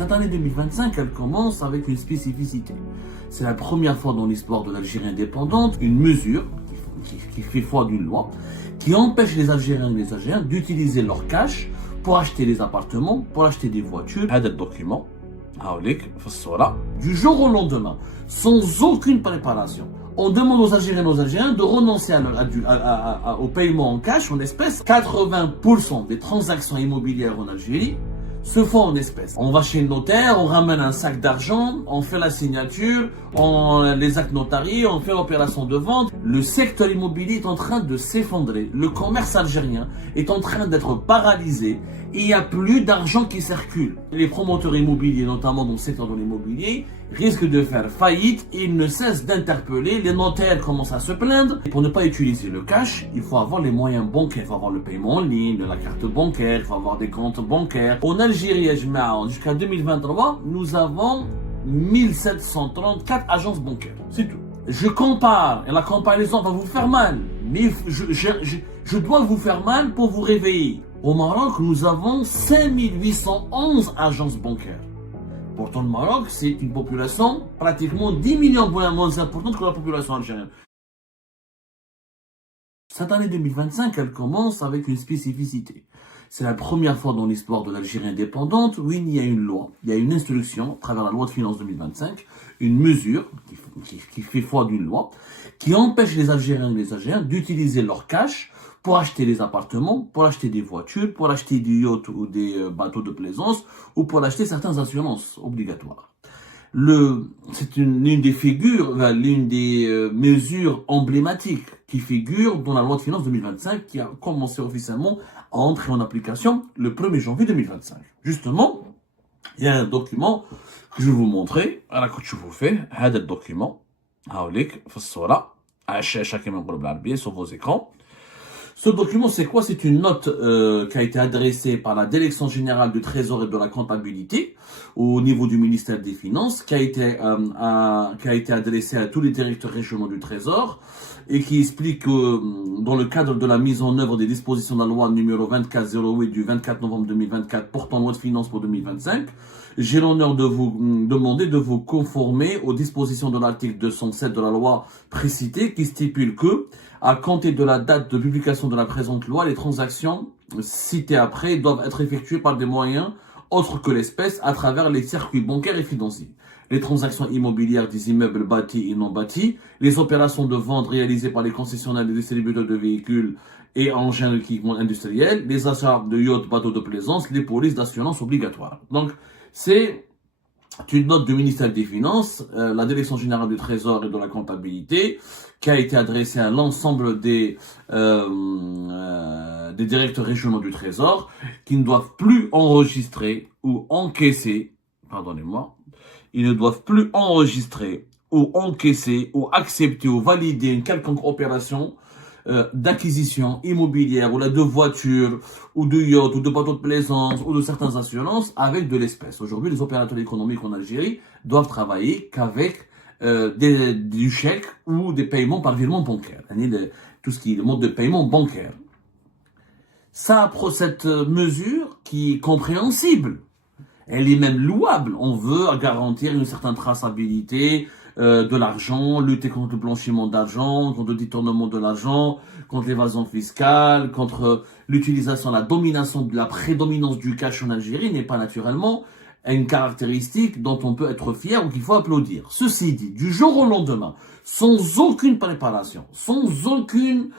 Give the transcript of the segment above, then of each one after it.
Cette année 2025, elle commence avec une spécificité. C'est la première fois dans l'histoire de l'Algérie indépendante, une mesure qui fait foi d'une loi qui empêche les Algériens et les Algériens d'utiliser leur cash pour acheter des appartements, pour acheter des voitures. هذا الدوكيومون هاوليك في الصورة. Du jour au lendemain, sans aucune préparation, on demande aux Algériens et aux Algériens de renoncer au paiement en cash, en espèces. 80% des transactions immobilières en Algérie se font en espèces. On va chez le notaire, on ramène un sac d'argent, on fait la signature, les actes notariés, on fait l'opération de vente. Le secteur immobilier est en train de s'effondrer. Le commerce algérien est en train d'être paralysé. Et il n'y a plus d'argent qui circule. Les promoteurs immobiliers, notamment dans le secteur de l'immobilier, risquent de faire faillite et ils ne cessent d'interpeller. Les notaires commencent à se plaindre. Et pour ne pas utiliser le cash, il faut avoir les moyens bancaires. Il faut avoir le paiement en ligne, la carte bancaire, il faut avoir des comptes bancaires. En Algérie, jusqu'à 2023, nous avons 1734 agences bancaires. C'est tout. Je compare, et la comparaison va vous faire mal. Mais je dois vous faire mal pour vous réveiller. Au Maroc, nous avons 5811 agences bancaires. Pourtant, le Maroc, c'est une population pratiquement 10 millions moins importante que la population algérienne. Cette année 2025, elle commence avec une spécificité. C'est la première fois dans l'histoire de l'Algérie indépendante où il y a une loi, il y a une instruction, à travers la loi de finances 2025, une mesure qui fait foi d'une loi, qui empêche les Algériens et les Algériens d'utiliser leur cash pour acheter des appartements, pour acheter des voitures, pour acheter des yachts ou des bateaux de plaisance, ou pour acheter certaines assurances obligatoires. C'est l'une des figures, l'une des mesures emblématiques qui figure dans la loi de finances 2025 qui a commencé officiellement à entrer en application le 1er janvier 2025. Justement, il y a un document que je vais vous montrer. Alors que je vous fais, هذا الدوكيومون هاوليك في الصورة على الشاشة كما نقولوا بالعربية sur vos écrans. Ce document, c'est quoi? C'est une note qui a été adressée par la Direction générale du Trésor et de la comptabilité au niveau du ministère des Finances, qui a été adressée à tous les directeurs régionaux du Trésor et qui explique que dans le cadre de la mise en œuvre des dispositions de la loi numéro 2408 du 24 novembre 2024 portant loi de finances pour 2025, j'ai l'honneur de vous demander de vous conformer aux dispositions de l'article 207 de la loi précitée qui stipule que, à compter de la date de publication de la présente loi, les transactions citées après doivent être effectuées par des moyens autres que l'espèce à travers les circuits bancaires et financiers. Les transactions immobilières des immeubles bâtis et non bâtis, les opérations de vente réalisées par les concessionnaires et distributeurs de véhicules et engins d'équipement industriels, les achats de yachts, bateaux de plaisance, les polices d'assurance obligatoires. Donc, c'est une note du ministère des Finances, la Direction générale du Trésor et de la comptabilité, qui a été adressée à l'ensemble des directeurs régionaux du Trésor, qui ne doivent plus enregistrer ou encaisser, pardonnez-moi, ils ne doivent plus enregistrer ou encaisser ou accepter ou valider une quelconque opération d'acquisition immobilière ou là de voitures ou de yachts ou de bateaux de plaisance ou de certaines assurances avec de l'espèce. Aujourd'hui, les opérateurs économiques en Algérie doivent travailler qu'avec du chèque ou des paiements par virement bancaire. Tout ce qui est le mode de paiement bancaire. Cette mesure qui est compréhensible, elle est même louable. On veut garantir une certaine traçabilité de l'argent, lutter contre le blanchiment d'argent, contre le détournement de l'argent, contre l'évasion fiscale, contre l'utilisation, la domination, la prédominance du cash en Algérie n'est pas naturellement une caractéristique dont on peut être fier ou qu'il faut applaudir. Ceci dit, du jour au lendemain, sans aucune préparation, sans aucune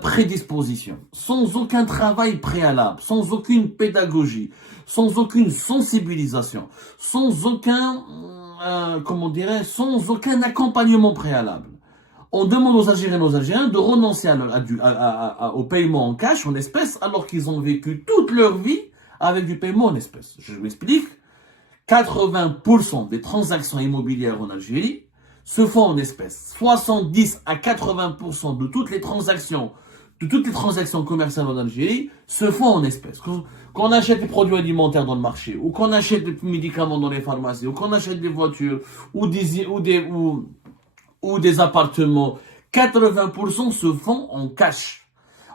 prédisposition, sans aucun travail préalable, sans aucune pédagogie, sans aucune sensibilisation, sans aucun, sans aucun accompagnement préalable. On demande aux Algériens et aux Algériens de renoncer au paiement en cash, en espèces, alors qu'ils ont vécu toute leur vie avec du paiement en espèces. Je m'explique. 80% des transactions immobilières en Algérie se font en espèces. 70 à 80% de toutes les transactions commerciales en Algérie se font en espèces. Qu'on achète des produits alimentaires dans le marché, ou qu'on achète des médicaments dans les pharmacies, ou qu'on achète des voitures, ou des appartements, 80% se font en cash.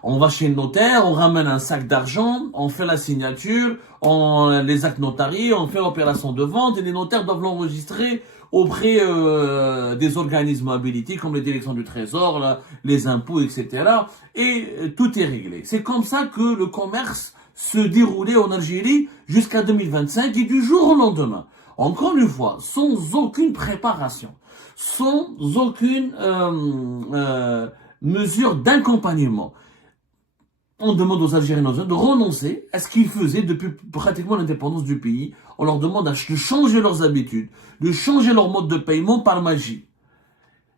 On va chez le notaire, on ramène un sac d'argent, on fait la signature, les actes notariés, on fait l'opération de vente et les notaires doivent l'enregistrer auprès des organismes habilités comme les directions du trésor, là, les impôts, etc. Et tout est réglé. C'est comme ça que le commerce se déroulait en Algérie jusqu'à 2025 et du jour au lendemain. Encore une fois, sans aucune préparation, sans aucune mesure d'accompagnement. On demande aux Algériens de renoncer à ce qu'ils faisaient depuis pratiquement l'indépendance du pays. On leur demande de changer leurs habitudes, de changer leur mode de paiement par magie.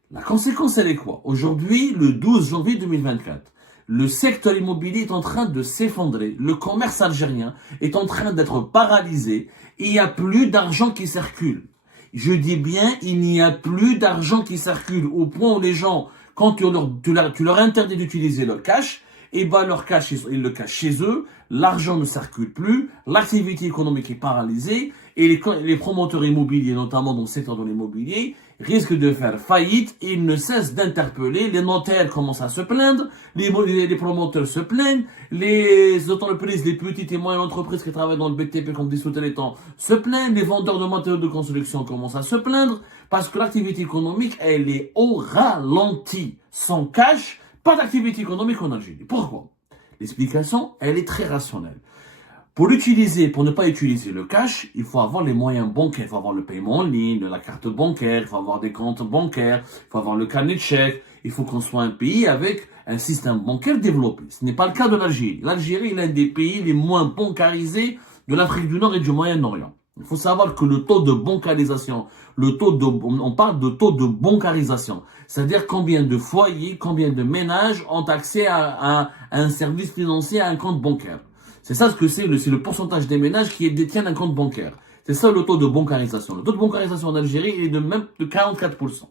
La conséquence, elle est quoi? Aujourd'hui, le 12 janvier 2024, le secteur immobilier est en train de s'effondrer. Le commerce algérien est en train d'être paralysé. Et il n'y a plus d'argent qui circule. Je dis bien, il n'y a plus d'argent qui circule au point où les gens, quand tu leur interdis d'utiliser leur cash, et ben leur cash, ils le cachent chez eux, l'argent ne circule plus, l'activité économique est paralysée, et les promoteurs immobiliers, notamment dans le secteur de l'immobilier, risquent de faire faillite, et ils ne cessent d'interpeller, les notaires commencent à se plaindre, les promoteurs se plaignent, les entreprises, les petites et moyennes entreprises qui travaillent dans le BTP comme des sous-traitants se plaignent, les vendeurs de matériaux de construction commencent à se plaindre, parce que l'activité économique, elle est au ralenti, sans cash, pas d'activité économique en Algérie. Pourquoi? L'explication, elle est très rationnelle. Pour ne pas utiliser le cash, il faut avoir les moyens bancaires. Il faut avoir le paiement en ligne, la carte bancaire, il faut avoir des comptes bancaires, il faut avoir le carnet de chèques. Il faut qu'on soit un pays avec un système bancaire développé. Ce n'est pas le cas de l'Algérie. L'Algérie est l'un des pays les moins bancarisés de l'Afrique du Nord et du Moyen-Orient. Il faut savoir que le taux de bancarisation, on parle de taux de bancarisation, c'est-à-dire combien de foyers, combien de ménages ont accès à un service financier, à un compte bancaire. C'est ça ce que c'est le pourcentage des ménages qui détiennent un compte bancaire. C'est ça le taux de bancarisation. Le taux de bancarisation en Algérie, il est de même de 44%.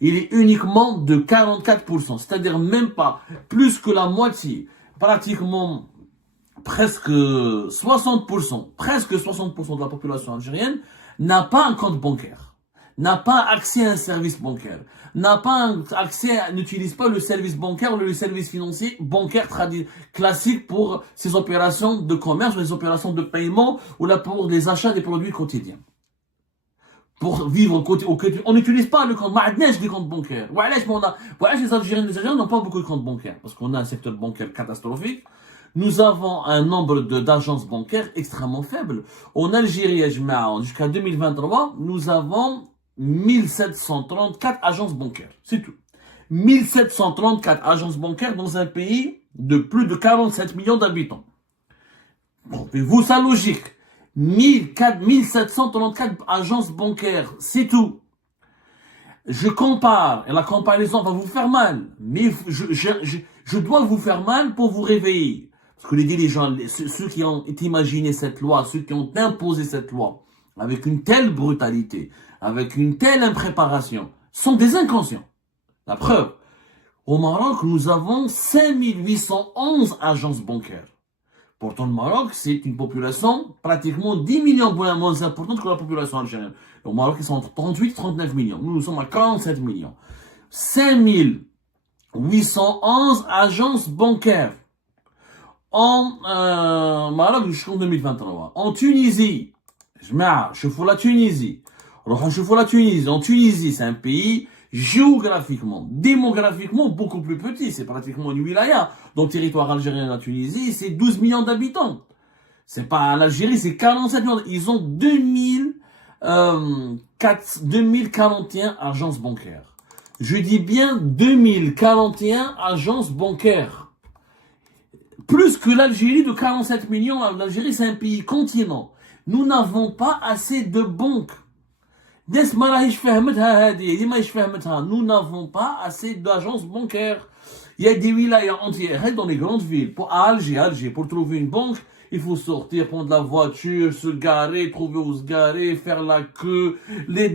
Il est uniquement de 44%, c'est-à-dire même pas plus que la moitié, pratiquement presque 60% de la population algérienne n'a pas un compte bancaire, n'a pas accès à un service bancaire, n'utilise pas le service bancaire ou le service financier bancaire classique pour ses opérations de commerce ou les opérations de paiement ou là pour les achats des produits quotidiens. Pour vivre au quotidien, on n'utilise pas le compte, des comptes bancaires. Voilà, les Algériens n'ont pas beaucoup de comptes bancaires parce qu'on a un secteur bancaire catastrophique. Nous avons un nombre d'agences bancaires extrêmement faible. En Algérie, jusqu'à 2023, nous avons 1734 agences bancaires. C'est tout. 1734 agences bancaires dans un pays de plus de 47 millions d'habitants. Trouvez-vous ça logique? 1734 agences bancaires, c'est tout. Je compare, et la comparaison va vous faire mal, mais je dois vous faire mal pour vous réveiller. Parce que les dirigeants, ceux qui ont imaginé cette loi, ceux qui ont imposé cette loi, avec une telle brutalité, avec une telle impréparation, sont des inconscients. La preuve, au Maroc, nous avons 5811 agences bancaires. Pourtant, le Maroc, c'est une population pratiquement 10 millions moins importante que la population algérienne. Au Maroc, ils sont entre 38 et 39 millions. Nous sommes à 47 millions. 5811 agences bancaires. En Maroc jusqu'en 2023. En Tunisie, je fous la Tunisie. En Tunisie, c'est un pays géographiquement, démographiquement beaucoup plus petit. C'est pratiquement une wilaya. Dans le territoire algérien de la Tunisie, c'est 12 millions d'habitants. C'est pas l'Algérie, c'est 47 millions. Ils ont 2041 agences bancaires. Je dis bien 2041 agences bancaires. Plus que l'Algérie de 47 millions. L'Algérie, c'est un pays continent. Nous n'avons pas assez de banques. Nous n'avons pas assez d'agences bancaires. Il y a des wilayas entières dans les grandes villes. À Alger, pour trouver une banque, il faut sortir, prendre la voiture, se garer, trouver où se garer, faire la queue. Les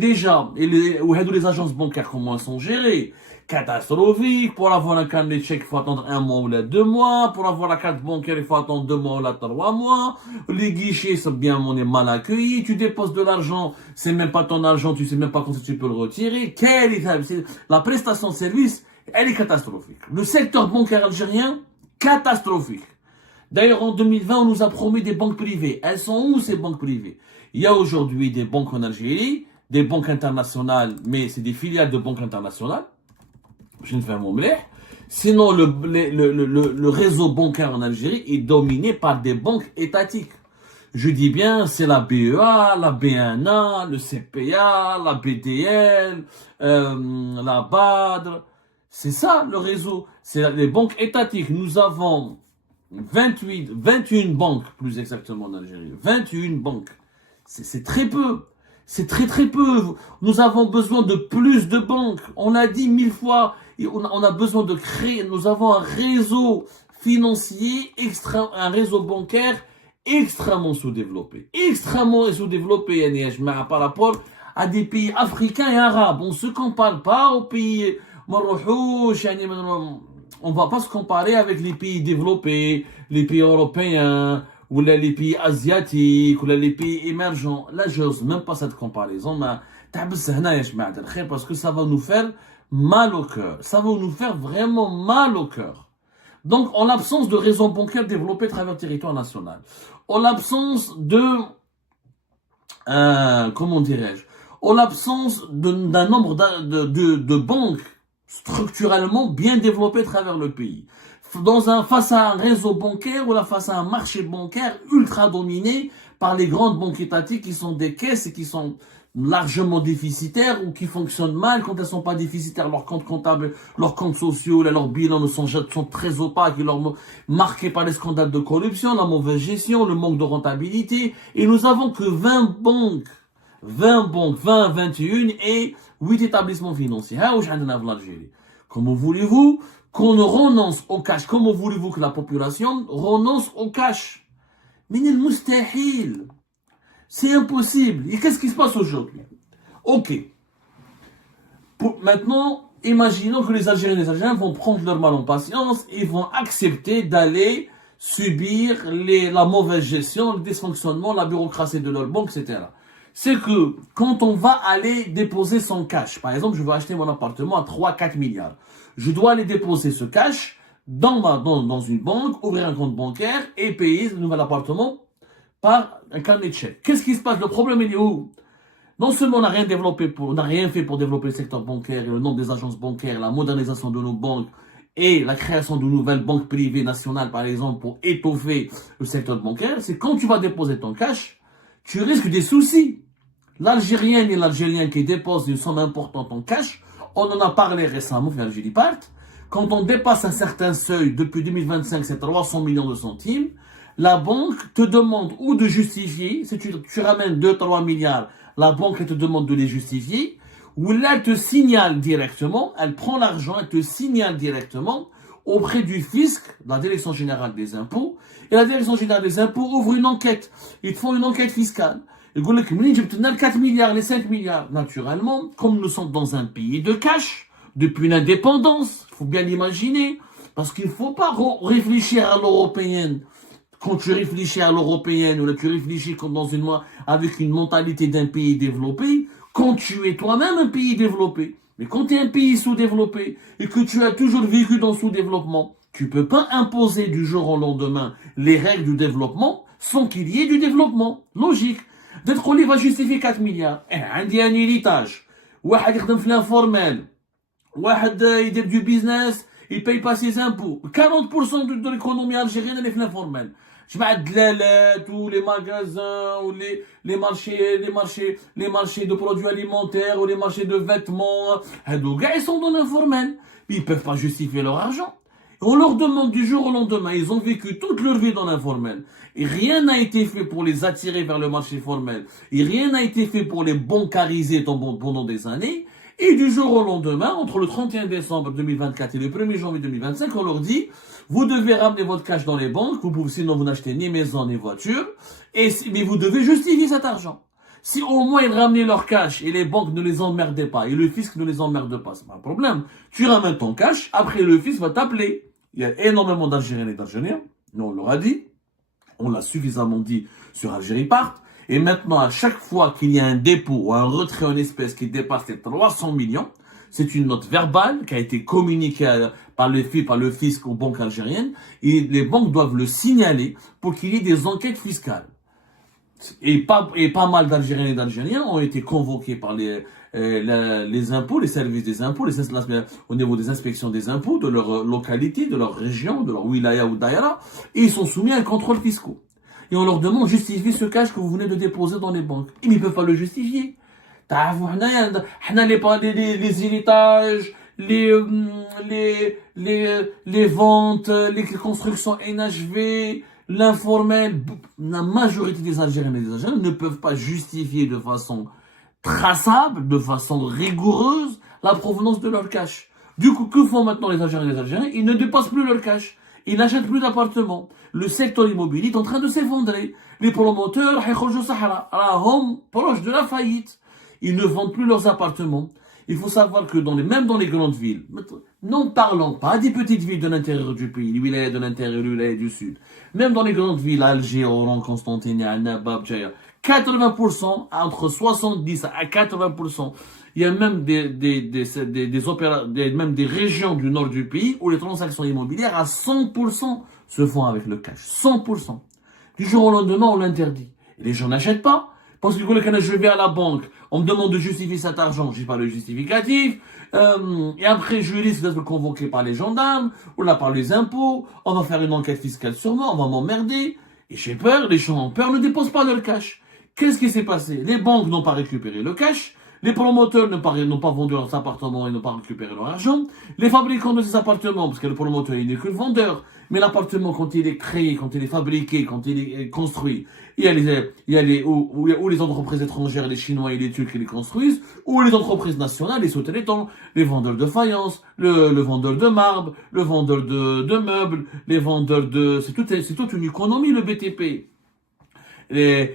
agences bancaires, comment elles sont gérées? Catastrophique. Pour avoir un carnet de chèque, il faut attendre 1 mois ou 2 mois. Pour avoir la carte bancaire, il faut attendre 2 mois ou 3 mois. Les guichets, c'est bien, on est mal accueilli. Tu déposes de l'argent, c'est même pas ton argent, tu sais même pas quand tu peux le retirer. La prestation de service, elle est catastrophique. Le secteur bancaire algérien catastrophique. D'ailleurs, en 2020, on nous a promis des banques privées. Elles sont où ces banques privées? Il y a aujourd'hui des banques en Algérie, des banques internationales, mais c'est des filiales de banques internationales. Je ne fais un mot mleh. Sinon, le réseau bancaire en Algérie est dominé par des banques étatiques. Je dis bien, c'est la BEA, la BNA, le CPA, la BDL, la BADR. C'est ça le réseau. C'est les banques étatiques. Nous avons 21 banques, plus exactement en Algérie. 21 banques. C'est très peu. C'est très très peu. Nous avons besoin de plus de banques. On a dit 1000 fois, on a besoin de créer. Nous avons un réseau financier, un réseau bancaire extrêmement sous-développé. Extrêmement sous-développé, par rapport à des pays africains et arabes. On ne se compare pas aux pays maroujous. On ne va pas se comparer avec les pays développés, les pays européens, ou là, les pays asiatiques, ou là, les pays émergents. Là, je n'ose même pas cette comparaison, mais parce que ça va nous faire mal au cœur. Ça va nous faire vraiment mal au cœur. Donc, en l'absence de réseau bancaire développé à travers le territoire national, en l'absence de, comment dirais-je, en l'absence d'un nombre de banques structurellement bien développées à travers le pays, face à un réseau bancaire ou face à un marché bancaire ultra dominé par les grandes banques étatiques qui sont des caisses et qui sont largement déficitaires ou qui fonctionnent mal. Quand elles sont pas déficitaires, leurs comptes comptables, leurs comptes sociaux, leurs bilans sont très opaques et marqués par les scandales de corruption, la mauvaise gestion, le manque de rentabilité. Et nous avons que 20 banques, 21 et 8 établissements financiers. Comment voulez-vous qu'on renonce au cash? Comment voulez-vous que la population renonce au cash? Mais c'est impossible. Et qu'est-ce qui se passe aujourd'hui? Ok. Maintenant, imaginons que les Algériens et les Algériens vont prendre leur mal en patience et vont accepter d'aller subir la mauvaise gestion, le dysfonctionnement, la bureaucratie de leur banque, etc. C'est que quand on va aller déposer son cash, par exemple, je veux acheter mon appartement à 3-4 milliards, je dois aller déposer ce cash dans une banque, ouvrir un compte bancaire et payer le nouvel appartement par un carnet de chèques. Qu'est-ce qui se passe? Le problème, il est où? Non seulement on n'a rien fait pour développer le secteur bancaire et le nombre des agences bancaires, la modernisation de nos banques et la création de nouvelles banques privées nationales, par exemple, pour étoffer le secteur bancaire, c'est quand tu vas déposer ton cash, tu risques des soucis. L'Algérienne et l'Algérien qui dépose une somme importante en cash, on en a parlé récemment, quand on dépasse un certain seuil, depuis 2025, c'est 300 millions de centimes, la banque te demande ou de justifier, si tu ramènes 2-3 milliards, la banque elle te demande de les justifier, ou là elle te signale directement, elle prend l'argent, elle te signale directement auprès du fisc, la Direction Générale des Impôts, et la Direction Générale des Impôts ouvre une enquête. Ils te font une enquête fiscale. Ils disent, tu as 4 milliards, les 5 milliards. Naturellement, comme nous sommes dans un pays de cash, depuis l'indépendance, il faut bien l'imaginer, parce qu'il ne faut pas réfléchir à l'européenne. Quand tu réfléchis à l'européenne, ou là tu réfléchis avec une mentalité d'un pays développé, quand tu es toi-même un pays développé, mais quand tu es un pays sous-développé, et que tu as toujours vécu dans le sous-développement, tu ne peux pas imposer du jour au lendemain les règles du développement sans qu'il y ait du développement. Logique. D'être qu'on va justifier 4 milliards. Il y a un héritage. واحد يخدم في l'informel. واحد يدير du business, il paye pas ses impôts. 40% de l'économie algérienne elle est في l'informel. جماعة الدلالات ou les magasins ou les marchés de produits alimentaires ou les marchés de vêtements, ils sont dans l'informel. Ils peuvent pas justifier leur argent. On leur demande du jour au lendemain, ils ont vécu toute leur vie dans l'informel. Et rien n'a été fait pour les attirer vers le marché formel. Et rien n'a été fait pour les bancariser pendant des années. Et du jour au lendemain, entre le 31 décembre 2024 et le 1er janvier 2025, on leur dit, vous devez ramener votre cash dans les banques, sinon vous n'achetez ni maison ni voiture, mais vous devez justifier cet argent. Si au moins ils ramenaient leur cash et les banques ne les emmerdaient pas, et le fisc ne les emmerde pas, c'est pas un problème. Tu ramènes ton cash, après le fisc va t'appeler. Il y a énormément d'Algériens et d'Algériens, nous on leur a dit, on l'a suffisamment dit sur Algérie Part, et maintenant à chaque fois qu'il y a un dépôt ou un retrait en espèces qui dépasse les 300 millions, C'est une note verbale qui a été communiquée par le fisc aux banques algériennes et les banques doivent le signaler pour qu'il y ait des enquêtes fiscales. Et pas mal d'Algériens et d'Algériens ont été convoqués par les impôts, les services des impôts, au niveau des inspections des impôts, de leur localité, de leur région, de leur wilaya ou daïra, et ils sont soumis à un contrôle fiscal. Et on leur demande justifier ce cash que vous venez de déposer dans les banques. Ils ne peuvent pas le justifier. Les héritages, les ventes, les constructions inachevées, l'informel, la majorité des Algériens et des Algériens ne peuvent pas justifier de façon traçable, de façon rigoureuse, la provenance de leur cash. Du coup, que font maintenant les Algériens et les Algériens? Ils ne dépassent plus leur cash. Ils n'achètent plus d'appartements. Le secteur immobilier est en train de s'effondrer. Les promoteurs, proches de la faillite. Ils ne vendent plus leurs appartements. Il faut savoir que même dans les grandes villes, non parlons pas des petites villes de l'intérieur du pays, les wilayas de l'intérieur, les wilayas du sud, même dans les grandes villes, Alger, Oran, Constantinople, Nabab, Djaïa, 80%, entre 70 à 80%, il y a même même des régions du nord du pays où les transactions immobilières à 100% se font avec le cash. 100%. Du jour au lendemain, on l'interdit. Et les gens n'achètent pas. Parce que quand je vais à la banque, on me demande de justifier cet argent, j'ai pas le justificatif, et après je risque d'être convoqué par les gendarmes, ou là par les impôts, on va faire une enquête fiscale sur moi, on va m'emmerder, et j'ai peur, les gens ont peur, ne déposent pas leur cash. Qu'est-ce qui s'est passé? Les banques n'ont pas récupéré le cash, les promoteurs n'ont pas vendu leurs appartements et n'ont pas récupéré leur argent, les fabricants de ces appartements, parce que le promoteur il n'est que le vendeur, mais l'appartement quand il est créé, quand il est fabriqué, quand il est construit, il y a les entreprises étrangères, les Chinois et les Turcs qui les construisent, ou les entreprises nationales, les sous-traitants, les vendeurs de faïence, le vendeur de marbre, le vendeur de meubles, les vendeurs c'est toute une économie, le BTP. Le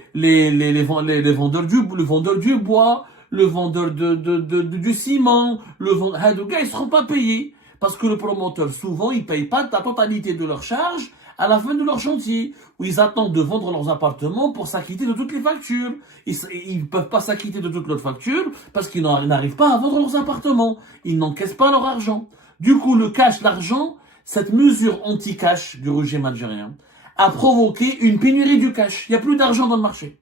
vendeur du bois, le vendeur du ciment, gars, ils seront pas payés. Parce que le promoteur, souvent, ils payent pas la totalité de leur charge à la fin de leur chantier, où ils attendent de vendre leurs appartements pour s'acquitter de toutes les factures. Ils peuvent pas s'acquitter de toutes leurs factures parce qu'ils n'arrivent pas à vendre leurs appartements. Ils n'encaissent pas leur argent. Du coup, le cash, l'argent, cette mesure anti-cash du régime algérien a provoqué une pénurie du cash. Il n'y a plus d'argent dans le marché.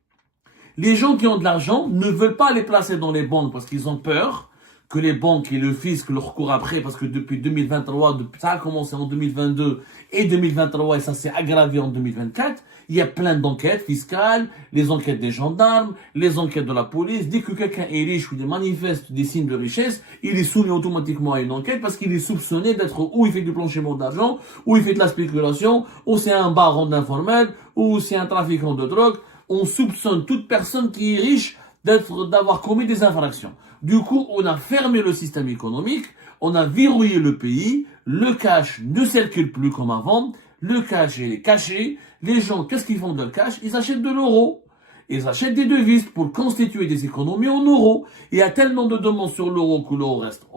Les gens qui ont de l'argent ne veulent pas les placer dans les banques parce qu'ils ont peur que les banques et le fisc leur courent après, parce que depuis 2023, ça a commencé en 2022 et 2023 et ça s'est aggravé en 2024, il y a plein d'enquêtes fiscales, les enquêtes des gendarmes, les enquêtes de la police. Dès que quelqu'un est riche ou manifeste des signes de richesse, il est soumis automatiquement à une enquête parce qu'il est soupçonné d'être ou il fait du blanchiment d'argent, ou il fait de la spéculation, ou c'est un baron d'informel, ou c'est un trafiquant de drogue. On soupçonne toute personne qui est riche d'avoir commis des infractions. Du coup, on a fermé le système économique, on a verrouillé le pays, le cash ne circule plus comme avant, le cash est caché, les gens, qu'est-ce qu'ils font de cash? Ils achètent de l'euro, ils achètent des devises pour constituer des économies en euros. Il y a tellement de demandes sur l'euro que l'euro reste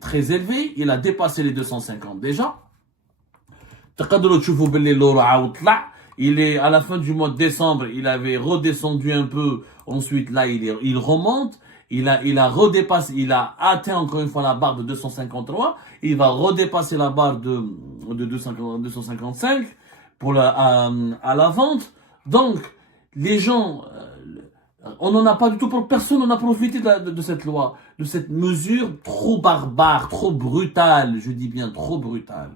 très élevé, il a dépassé les 250 déjà. Il est à la fin du mois de décembre, il avait redescendu un peu. Ensuite, là, il remonte. Il a redépassé, il a atteint encore une fois la barre de 253. Il va redépasser la barre de 255 à la vente. Donc, les gens, on n'en a pas du tout pour personne. On a profité de cette loi, de cette mesure trop barbare, trop brutale. Je dis bien trop brutale.